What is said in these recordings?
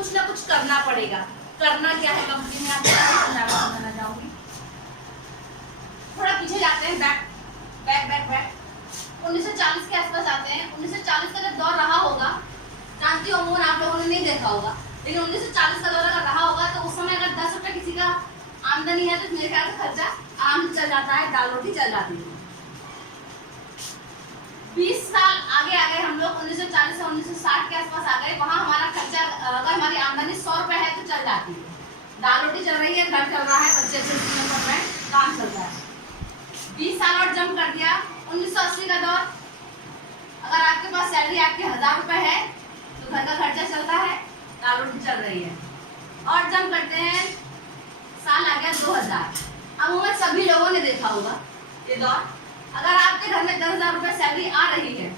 कुछ ना कुछ करना पड़ेगा। करना क्या है कंपनी में, आपको बताना चाहूंगी। थोड़ा पीछे जाते हैं, बैक 1940 के आसपास आते हैं। 1940 का जब दौर रहा होगा, जानती हो मोहन, आप लोगों ने नहीं देखा होगा, लेकिन 1940 का दौर अगर रहा होगा तो उस समय अगर 10 रुपए किसी का आमदनी है तो मेरे ख्याल से खर्चा आराम से चल जाता है, दाल रोटी चल जाती है। 20 साल आगे आ गए हम लोग, 1940 से 1960 के आसपास आ गए। वहां हमारा खर्चा, अगर हमारी आमदनी 100 रुपए है तो चल जाती है, दाल रोटी चल रही है, घर चल रहा है, बच्चे अच्छे स्कूल में पढ़ रहे हैं, काम चल रहा है। 20 साल और जंप कर दिया, 1980 का दौर। अगर आपके पास सैलरी आपके 1000 रुपए है तो घर का खर्चा चलता है, दाल रोटी चल रही है। और जंप करते हैं, साल आ गया 2000। अमूमन सभी लोगों ने देखा होगा ये दौर। अगर आपके घर में 10,000 रुपए सैलरी आ रही है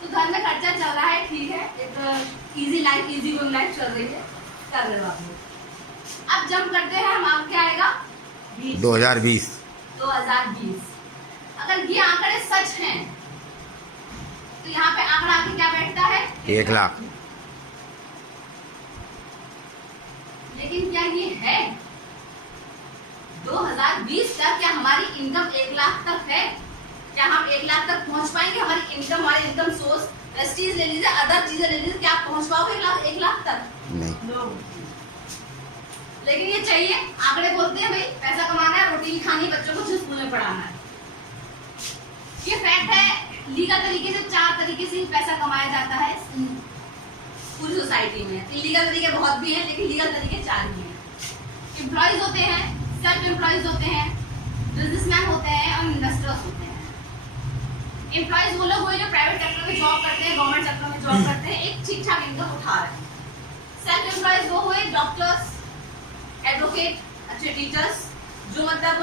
तो घर में खर्चा चल रहा है, ठीक है, एक easy life, easy going life चल रही है, कर रहे हो आप लोग। अब जंप करते हैं हम, आप क्या आएगा 2020। अगर ये आंकड़े सच हैं तो यहाँ पे आंकड़ा आके क्या बैठता है, 1 लाख। लेकिन क्या ये है 2020 तक? क्या हमारी इनकम 1 लाख तक है? क्या हम 1 लाख तक पहुंच पाएंगे? हमारी इनकम, हमारे इनकम सोर्स, प्रेस्टीज ले लीजिए, अदर चीजें ले लीजिए, क्या आप पहुंच पाओगे 1 लाख तक? नहीं। लेकिन ये चाहिए, आंकड़े बोलते हैं भाई पैसा कमाना है, रोटी खानी, बच्चों को स्कूल में पढ़ाना है। ये फैक्ट है। लीगल तरीके से 4 तरीके से पैसा कमाया जाता है पूरी सोसाइटी में। इलीगल तरीके बहुत भी हैं, लेकिन लीगल तरीके 4 ही हैं। एम्प्लॉयज होते हैं, सेल्फ एम्प्लॉयज होते हैं, बिजनेसमैन होते हैं और इन्वेस्टर्स होते हैं। एम्प्लॉयज वो लोग हुए जो प्राइवेट सेक्टर में जॉब करते हैं, गवर्नमेंट सेक्टर में जॉब करते हैं, एक ठीक ठाक इनकम उठा रहे हैं। सेल्फ एम्प्लॉयज वो हुए डॉक्टर्स, एडवोकेट, अच्छे टीचर्स, जो मतलब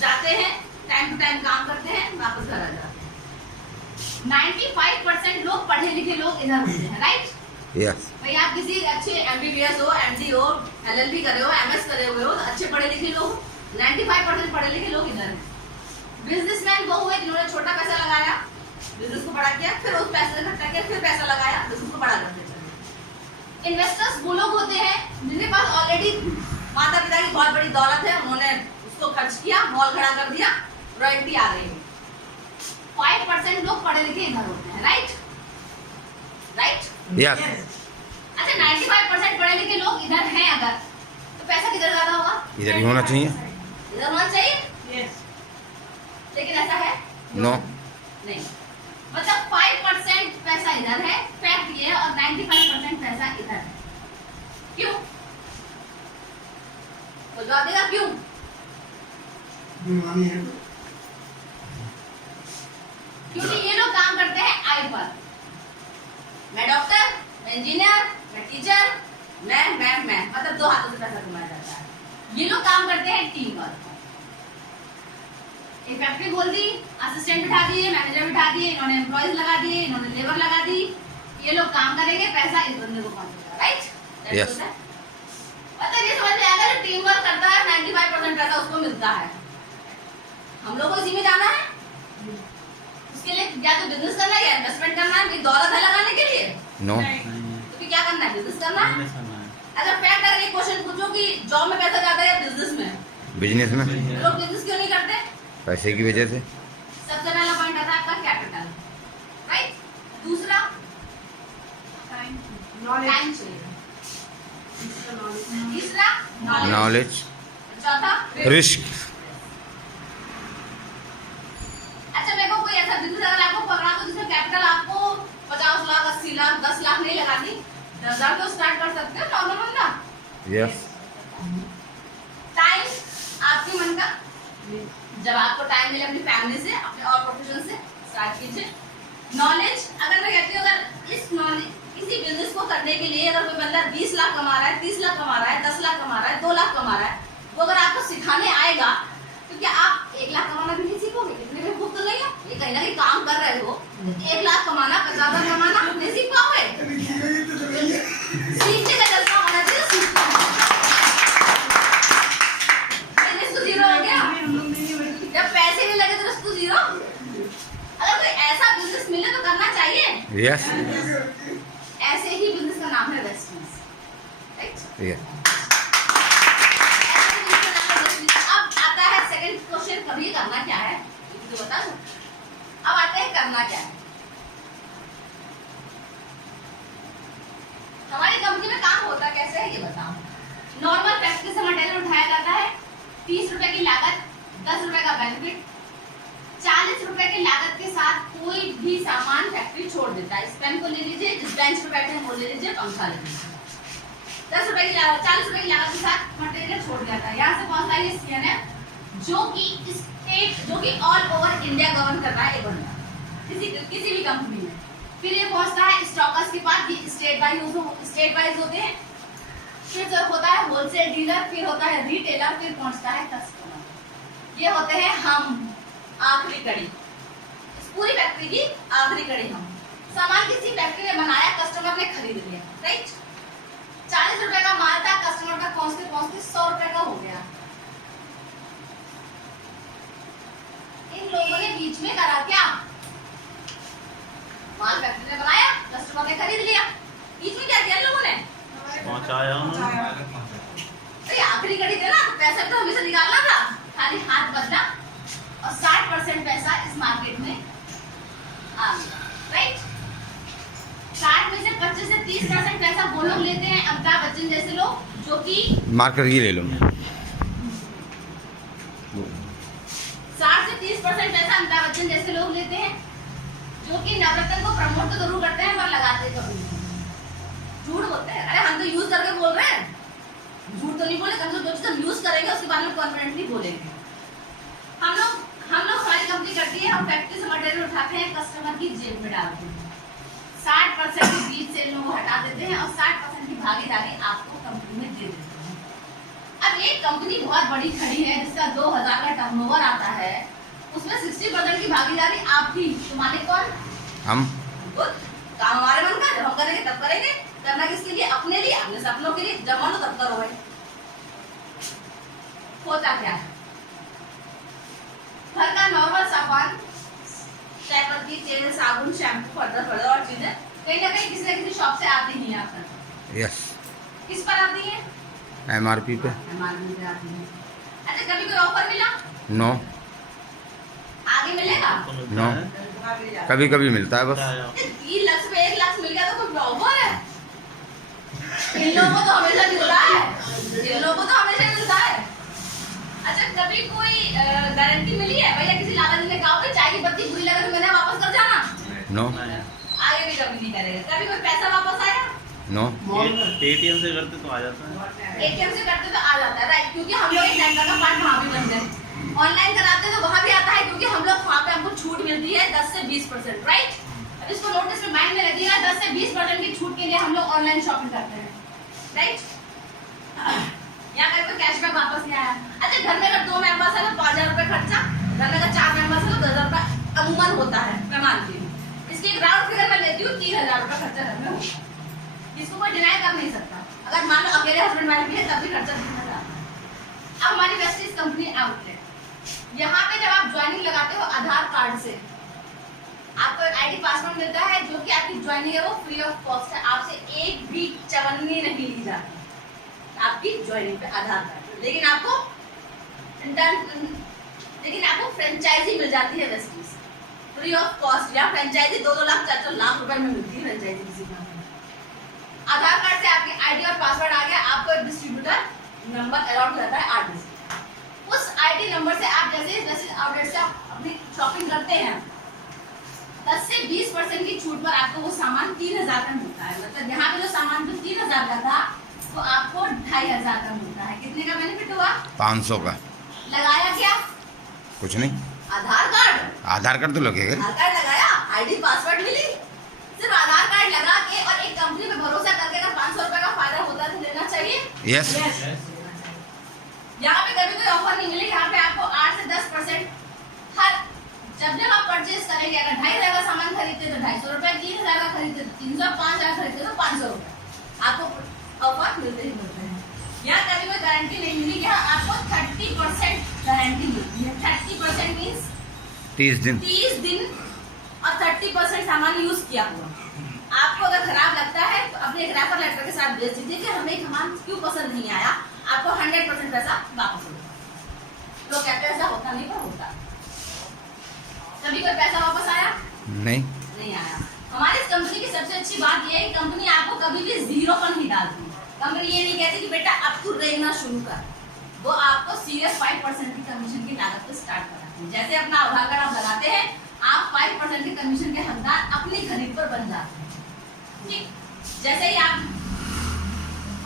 जाते हैं, टाइम टू टाइम काम करते हैं, वापस घर आ जाते हैं। 95% लोग पढ़े लिखे लोग इधर होते हैं, राइट? यस। भाई आप किसी अच्छे MBBS हो, MD हो, LLB करे हो, MS करे हुए हो, तो अच्छे पढ़े लिखे लोग, 95% पढ़े लिखे लोग इधर हैं। बिजनेसमैन वो हुए जिन्होंने छोटा पैसा लगाया, बिजनेस को बड़ा किया, फिर उस पैसे इकट्ठा किया, फिर पैसा लगाया, बिजनेस को बड़ा करते चले। इन्वेस्टर्स वो लोग होते हैं जिनके पास ऑलरेडी माता पिता की बहुत बड़ी दौलत है, उन्होंने उसको खर्च किया, मॉल खड़ा कर दिया, रॉयल्टी आ गई। 5% लोग पढ़े लिखे इधर होते हैं, राइट? यस। अच्छा, 95% पढ़े लिखे लोग इधर हैं अगर, तो पैसा किधर ज्यादा होगा? इधर ही होना चाहिए। इधर होना चाहिए। Yes. लेकिन ऐसा है नो। नहीं। मतलब 5% पैसा इधर है, फैक्ट ये है, और 95% पैसा इधर है। क्यों? तो जवाब देगा क्यों? बीमारी है। क्योंकि ये लोग काम करते हैं आय पर। मैं डॉक्टर, मैं इंजीनियर, मैं टीचर, मैं मतलब 2 हाथों से पैसा कमाया जाता है। ये लोग काम करते हैं टीम वर्क। एक फैक्ट्री खोल दी, असिस्टेंट बिठा दिए, मैनेजर बिठा दिए, इन्होंने एम्प्लॉयज लगा दिए, इन्होंने लेबर लगा दी, ये लोग काम करेंगे, पैसा इस बंदे को पहुंचेगा, राइट? यस। मतलब ये समझ में आएगा जो टीम वर्क करता है 95% पैसा उसको मिलता है। हम लोग को इसी में जाना है। उसके लिए या तो बिजनेस करना है या इन्वेस्टमेंट करना है। कोई दौलत है लगाने के लिए? नो। तो फिर क्या करना है? बिजनेस करना है। अगर फैक्ट अगर एक क्वेश्चन पूछो कि जॉब में पैसा ज्यादा है या बिजनेस में, बिजनेस में। लोग बिजनेस क्यों नहीं करते? पैसे की वजह से। सबसे पहला पॉइंट आता है आपका कैपिटल, राइट? दूसरा टाइम चाहिए, तीसरा नॉलेज। चौथा रिस्क। अच्छा, मेरे को कोई ऐसा बिजनेस अगर आपको पकड़ा तो जिसमें कैपिटल आपको 50 लाख, 80 लाख, 10 लाख नहीं लगानी, 10,000 तो स्टार्ट कर सकते हो नॉर्मल बंदा। यस। टाइम आपके मन का, जब आपको टाइम मिले अपनी फैमिली से, अपने और प्रोफेशन से स्टार्ट कीजिए। नॉलेज, अगर मैं कहती हूँ अगर इस नॉलेज किसी बिजनेस को करने के लिए अगर कोई बंदा 20 लाख कमा रहा है, 30 लाख कमा रहा है, 10 लाख कमा रहा है, 2 लाख कमा रहा है, वो अगर आपको सिखाने आएगा तो क्या आप 1 लाख कमाना भी नहीं सीखोगे? इतने में भूख तो नहीं है, ये कहीं ना कहीं काम कर रहे हो, 1 लाख कमाना, 50,000 कमाना नहीं सीख पाओगे। सीखने का जज्बा होना चाहिए, सीखना बिजनेस तो जीरो हो गया, जब पैसे नहीं लगे तो रिस्क तो जीरो। अगर कोई ऐसा बिजनेस मिले तो करना चाहिए। यस। ऐसे ही बिजनेस का नाम है वेस्टर्न्स। ये अब आता है सेकंड क्वेश्चन, कभी करना क्या है तो बता दो। अब आते हैं करना क्या है। हमारी कंपनी में काम होता कैसे है ये बताओ। नॉर्मल फैक्ट्री से मटेरियल उठाया जाता है, 30 रुपए की लागत, 10 रुपए का बेनिफिट, 40 रुपए की लागत के साथ कोई भी सामान फैक्ट्री छोड़ देता है। इस पेन को ले लीजिए, जिस बेंच पे बैठे हैं वो ले लीजिए, पंखा ले लीजिए। 10 रुपए की लागत, 40 रुपए की लागत के साथ मटेरियल छोड़ जाता है। यहाँ से पहुंचता है ये सीएनएफ, जो कि स्टेट, जो कि ऑल ओवर इंडिया गवर्न कर रहा है एक बंदा किसी भी कंपनी में। फिर ये पहुंचता है स्टॉकर्स के पास, ये स्टेट वाइज होते हैं। फिर जो होता है होलसेल डीलर, फिर होता है रिटेलर, फिर पहुंचता है कस्टमर। ये होते हैं हम, आखिरी कड़ी, इस पूरी फैक्ट्री की आखिरी कड़ी हम। सामान किसी फैक्ट्री ने बनाया, कस्टमर ने खरीद लिया, राइट। 40 रुपए का माल था, कस्टमर का पहुंचते पहुंचते 100 रुपए का हो गया। इन लोगों ने बीच में करा क्या? माल फैक्ट्री ने बनाया, कस्टमर ने खरीद लिया, बीच में क्या किया इन लोगों ने? पहुंचाया तो ये आखिरी कड़ी थे ना, तो पैसा तो हमें से निकालना था, खाली हाथ बदला और 60% पैसा इस मार्केट में आ गया, राइट। 60 में से 25 से 30% पैसा वो लोग लेते हैं, अमिताभ बच्चन जैसे लोग, जो कि मार्कर ये ले लो। 60 से 30% पैसा अमिताभ बच्चन जैसे लोग लेते हैं, जो कि नवरत्न को प्रमोट तो जरूर करते हैं पर लगाते कभी नहीं। झूठ बोलते हैं, अरे हम तो यूज करके बोल रहे हैं, झूठ तो नहीं बोले, कम से कम जो चीज हम यूज करेंगे उसके बारे में कॉन्फिडेंटली बोलेंगे। हम लोग हमारी कंपनी करती है, हम फैक्ट्री से मटेरियल उठाते हैं, कस्टमर की जेब में डालते हैं, 60% के बीच से लोग हटा देते हैं और 60% की भागीदारी आपको कंपनी में दे देते हैं। अब एक कंपनी बहुत बड़ी खड़ी है जिसका 2000 का टर्नओवर आता है, उसमें 60% की भागीदारी आपकी, तो मालिक कौन? हम। काम हमारे मन का, जब हम करेंगे तब करेंगे। करना किसके लिए? अपने लिए, अपने सपनों के लिए। जब मानो तब करो भाई। होता क्या है, घर का नॉर्मल सामान, चायपत्ती, तेल, साबुन, शैम्पू, पर्दा और चीजें कहीं ना कहीं किसी न किसी शॉप से आती ही आप तक। यस। किस पर आती है? MRP पे। MRP पे आती है। अच्छा, कभी कोई ऑफर मिला? नो। आगे मिलेगा? नो, कभी कभी मिलता है बस। 3 लाख में 1 लाख मिल गया तो कोई ऑफर है? इन लोगों को तो हमेशा मिलता है, इन लोगों को तो हमेशा मिलता है। अच्छा, कभी कोई गारंटी मिली है? भैया किसी लाला जी ने कहा कि चाय की पत्ती बुरी लगे तो मैंने वापस कर जाना? नो। आगे भी कभी नहीं करेगा। कभी कोई पैसा वापस आया? नो। ATM से करते तो आ जाता है, ATM से करते तो आ जाता है, राइट। क्योंकि हम लोग एक सेंटर का पार्ट वहाँ भी बन गए। ऑनलाइन कराते तो वहाँ भी आता है, क्योंकि हम लोग वहाँ पे हमको छूट मिलती है 10 से 20%, राइट। अब इसको नोटिस में माइंड में रखिएगा, 10 से 20% की छूट के लिए हम लोग ऑनलाइन शॉपिंग करते हैं, राइट। यहाँ का तो कैशबैक वापस नहीं आया। अच्छा, घर में अगर 2 मेंबर्स है तो 5000 रुपए खर्चा, घर में अगर 4 मेंबर्स है तो 10,000 रुपए अमूमन होता है, मैं मानती हूँ। इसकी एक राउंड फिगर मैं लेती हूँ, 3000 रुपए खर्चा घर में होगा, इसको कोई डिनाई कर नहीं सकता। अगर मान लो अकेले हस्बैंड वाइफ भी है तब भी खर्चा 30,000। अब हमारी वेस्टीज कंपनी आउटलेट, यहाँ पे जब आप ज्वाइनिंग लगाते हो आधार कार्ड से, आपको एक ID पासवर्ड मिलता है, जो कि आपकी ज्वाइनिंग है वो फ्री ऑफ कॉस्ट है। आपसे एक भी चवन्नी नहीं ली जाती आपकी ज्वाइनिंग पे आधार कार्ड। लेकिन आपको फ्रेंचाइजी मिल जाती है वेस्टीज फ्री ऑफ कॉस्ट। या फ्रेंचाइजी 2-2 लाख 4-4 लाख रुपए में मिलती है फ्रेंचाइजी किसी का। आधार कार्ड से आपकी ID और पासवर्ड आ गया, आपको एक डिस्ट्रीब्यूटर नंबर अलॉट रहता है 8 डिजिट। उस ID नंबर से आप जैसे आउटलेट से अपनी शॉपिंग करते हैं, 10 से 20% की छूट पर आपको वो सामान 3000 का मिलता है। मतलब यहाँ पे जो सामान जो 3000 का था वो आपको 2500 का मिलता है। कितने का बेनिफिट हुआ? 500 का। लगाया क्या? कुछ नहीं, आधार कार्ड। आधार कार्ड तो लगेगा। आधार कार्ड लगाया, ID पासवर्ड मिली, सिर्फ आधार कार्ड लगा के और एक कंपनी पे भरोसा करके अगर 500 रुपए का फायदा होता है तो लेना चाहिए। यस। यहाँ पे कभी कोई ऑफर नहीं मिले। यहाँ पे आपको 8 से 10% हर जब आप परचेज करेंगे, अगर 2500 का सामान खरीदते तो 250 रुपए, 3000 का खरीदते तो 300, 5000 खरीदते तो 500 रुपए आपको ऑफर मिलते ही मिलते हैं। यहाँ कभी कोई गारंटी नहीं मिली, यहाँ आपको 30% गारंटी मिलती है। 30% मीन्स 30 दिन। 30 दिन और 30% सामान यूज किया हुआ। आपको अगर खराब लगता है तो अपने एक रैपर लेटर के साथ भेज दीजिए कि हमें सामान क्यों पसंद नहीं आया, आपको 100% पैसा वापस होगा। लोग कहते हैं ऐसा होता नहीं, पर होता। कभी कोई पैसा वापस आया? नहीं आया। हमारी इस कंपनी की सबसे अच्छी बात यह है कि कंपनी आपको कभी भी जीरो पर नहीं डालती। कंपनी ये नहीं कहती कि बेटा अब तू रेंगना शुरू कर, वो आपको सीरियस 5% की कमीशन की लागत पे स्टार्ट कराती है। जैसे अपना आधार कार्ड आप लगाते हैं, आप 5% के कमीशन के हकदार अपनी खरीद पर बन जाते हैं। ठीक, जैसे ही आप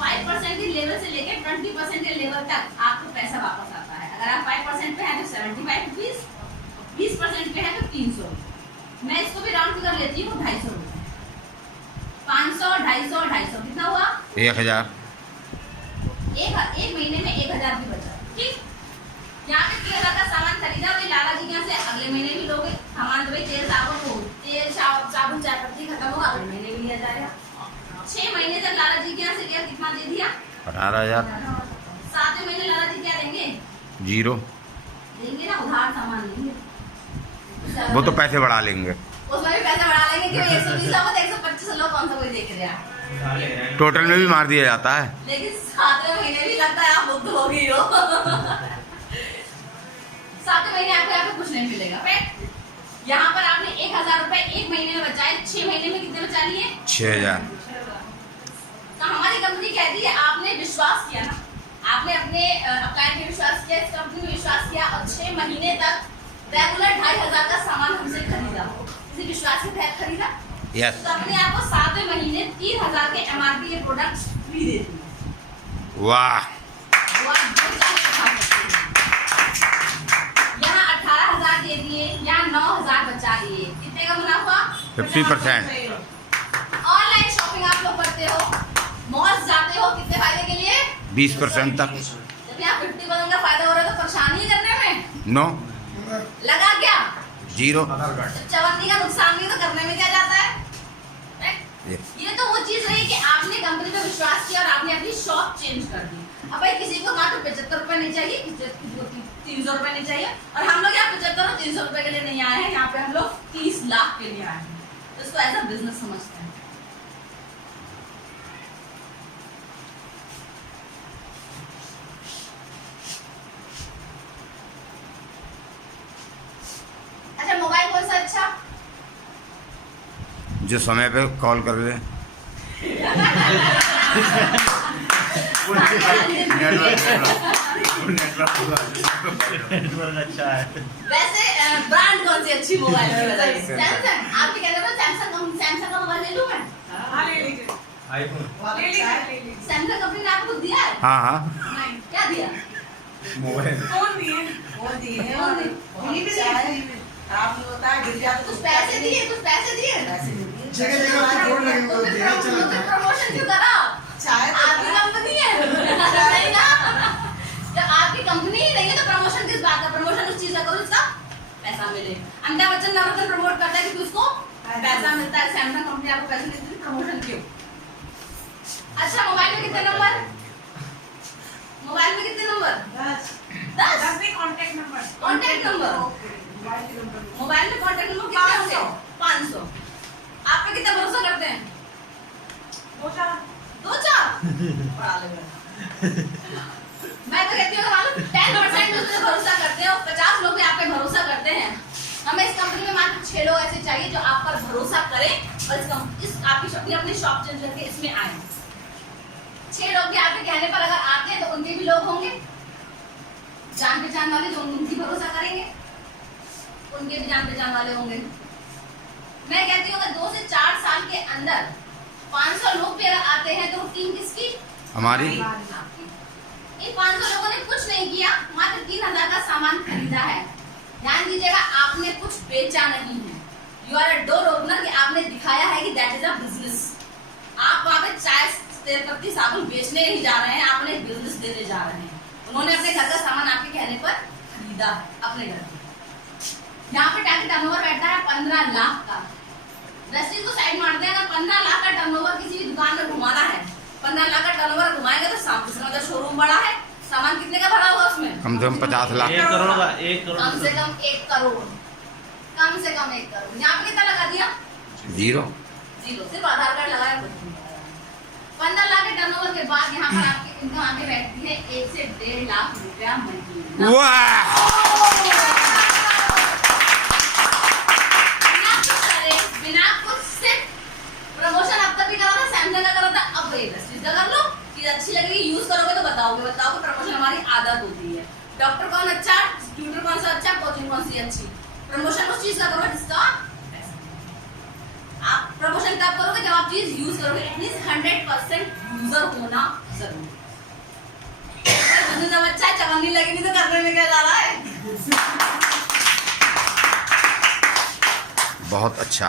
5% के लेवल से लेकर 20% के लेवल तक आपको पैसा वापस आता है। अगर आप 5% पे हैं तो 75 रुपीज, 20% पे हैं तो 300। मैं इसको भी राउंड फिगर लेती हूँ, 250 रुपए, 500, 250, 250 कितना हुआ? 1000। एक महीने में 1000 की बचत। ठीक, यहाँ पे 3000 का सामान खरीदा, वही लाला जी के यहाँ से अगले महीने भी लोगे सामान। तो भाई तेल साबुन चाय पत्ती खत्म होगा, अगले महीने भी लिया जाएगा। 6 महीने तक लाला जी के यहाँ से लिया, कितना दे दिया? 18000। 7वें महीने लाला जी क्या देंगे? 0। देंगे ना, उधार सामान लेंगे। वो तो पैसे बढ़ा लेंगे, उसमें भी पैसे बढ़ा लेंगे कि 120 लोग तो 125 लोग कौन सा कोई देख रहा। टोटल में भी मार दिया जाता है। लेकिन 7वें महीने भी लगता है आप बुद्ध हो गई हो। 7वें महीने आपको यहाँ पे कुछ नहीं मिलेगा। यहाँ पर आपने 1000 रुपए एक महीने में बचाए, 6 महीने में कितने बचा लिए? 6000। तो हमारी कंपनी कहती है आपने विश्वास किया ना, आपने अपने क्लाइंट पे विश्वास किया, इस कंपनी में विश्वास किया और 6 महीने तक रेगुलर 2500 का सामान हमसे खरीदा, किसी विश्वास के तहत खरीदा, यस। तो अपने आपको 7वें महीने 3000 के MRP के प्रोडक्ट्स फ्री देती है। वाह। वो आप जो चाहे खा सकते हैं। यहाँ 18,000 दे दिए, यहाँ 9,000 बचा लिए, कितने का मुनाफा? 50%। ऑनलाइन शॉपिंग आप लोग करते हो, मॉल जाते हो, कितने फायदे के लिए? 20% तक। जब यहाँ 50% का फायदा हो रहा है तो परेशानी करने में नो, लगा क्या? 0। चवन्नी का नुकसान भी तो करने में क्या जाता है? ये तो वो चीज रही कि आपने कंपनी पे विश्वास किया और आपने अपनी शॉप चेंज कर दी। अब भाई किसी को ना तो 75 रुपए नहीं चाहिए, किसी को 300 रुपए नहीं चाहिए, और हम लोग यहाँ 75 और 300 रुपए के लिए नहीं आए हैं, यहाँ पे हम लोग 30 लाख के लिए आए हैं। तो इसको एज अ बिजनेस समझते हैं। अच्छा, मोबाइल कौन सा अच्छा? जो समय पे कॉल कर ले। नेटवर्क अच्छा है। वैसे ब्रांड कौन सी अच्छी मोबाइल है बताइए? सैमसंग। आपके कहने पर सैमसंग का मोबाइल ले लूं मैं? ले लीजिए। सैमसंग कंपनी ने आपको दिया है? हाँ हाँ, नहीं, क्या दिया? मोबाइल। फोन दिए और फ्री भी दिए। आपने बताया गिर जाते कुछ पैसे दिए, कुछ पैसे दिए। जगह जगह बोर्ड लगे तो फिर प्रमोशन क्यों करा? चाय आपकी कंपनी है नहीं ना? जब आपकी कंपनी ही नहीं है तो प्रमोशन किस बात का? प्रमोशन उस चीज का करो जिसका पैसा मिले। अमिताभ बच्चन नवरत्न प्रमोट करता है कि उसको पैसा मिलता है। सैमसंग कंपनी आपको पैसे देती है, प्रमोशन क्यों? अच्छा, मोबाइल में कितने नंबर? मोबाइल में कितने नंबर? 10 में contact number. Contact number. Mobile में कॉन्टैक्ट नंबर कितने होंगे? 500। आप पे कितना भरोसा करते हैं? 2-4 बड़ा लग रहा है। मैं तो कहती हूँ कि मानो 10% उस पे भरोसा करते हैं और 50 लोग भी आप पे भरोसा करते हैं। हमें इस कंपनी में मात्र 6 लोग ऐसे चाहिए जो आप पर भरोसा करें और इस आपकी अपनी शॉप चेंज करके इसमें आए। 6 लोग भी आपके कहने पर अगर आते हैं तो उनके भी लोग होंगे जान पहचान वाले जो उनकी भरोसा करेंगे, उनके भी जान पहचान वाले होंगे। मैं कहती हूँ 2 से 4 साल के अंदर 500 लोग भी अगर आते हैं तो टीम किसकी? हमारी। इन 500 लोगों ने कुछ नहीं किया, मात्र 3000 का सामान खरीदा है। ध्यान दीजिएगा, आपने कुछ बेचा नहीं है। You are a door opener कि आपने दिखाया है कि दैट इज अ बिजनेस। आप वहाँ पे चाय तेल पत्ती साबुन बेचने ही जा रहे हैं, आपने बिजनेस देने जा रहे हैं। उन्होंने अपने घर का सामान आपके कहने पर खरीदा अपने घर पे। यहाँ पे टर्नओवर बैठता है 15 लाख का। वेस्टिज को साइड मारते हैं, अगर 15 लाख का टर्नओवर किसी भी दुकान में घुमाना है, 15 लाख का टर्नओवर घुमाएंगे तो सामने शोरूम बड़ा है, सामान कितने का भरा हुआ उसमें? कम से कम 50 लाख। 1 करोड़ का, 1 करोड़ कम से कम 1 करोड़, कम से कम 1 करोड़। यहाँ पे कितना लगा दिया? 0। जीरो, सिर्फ आधार कार्ड लगाया कुछ नहीं। 15 लाख के टर्नओवर के बाद यहाँ पर आपकी इनकम आके बैठती है 1 से 1.5 लाख रुपया महीना। वाह बिना कुछ सिर्फ प्रमोशन अब तक भी करा था, सैमसंग का करा था, अब ये चीज का कर लो। चीज अच्छी लगेगी, यूज करोगे तो बताओगे प्रमोशन हमारी आदत होती है। डॉक्टर कौन अच्छा, ट्यूटर कौन सा अच्छा, कोचिंग कौन सी अच्छी। प्रमोशन उस चीज का करोगे जिसका आप प्रमोशन तब करोगे जब आप चीज यूज करोगे। एटलीस्ट 100% यूजर होना जरूरी है। जब अच्छा है चवन्नी लगेगी तो करने में क्या जा रहा है। बहुत अच्छा।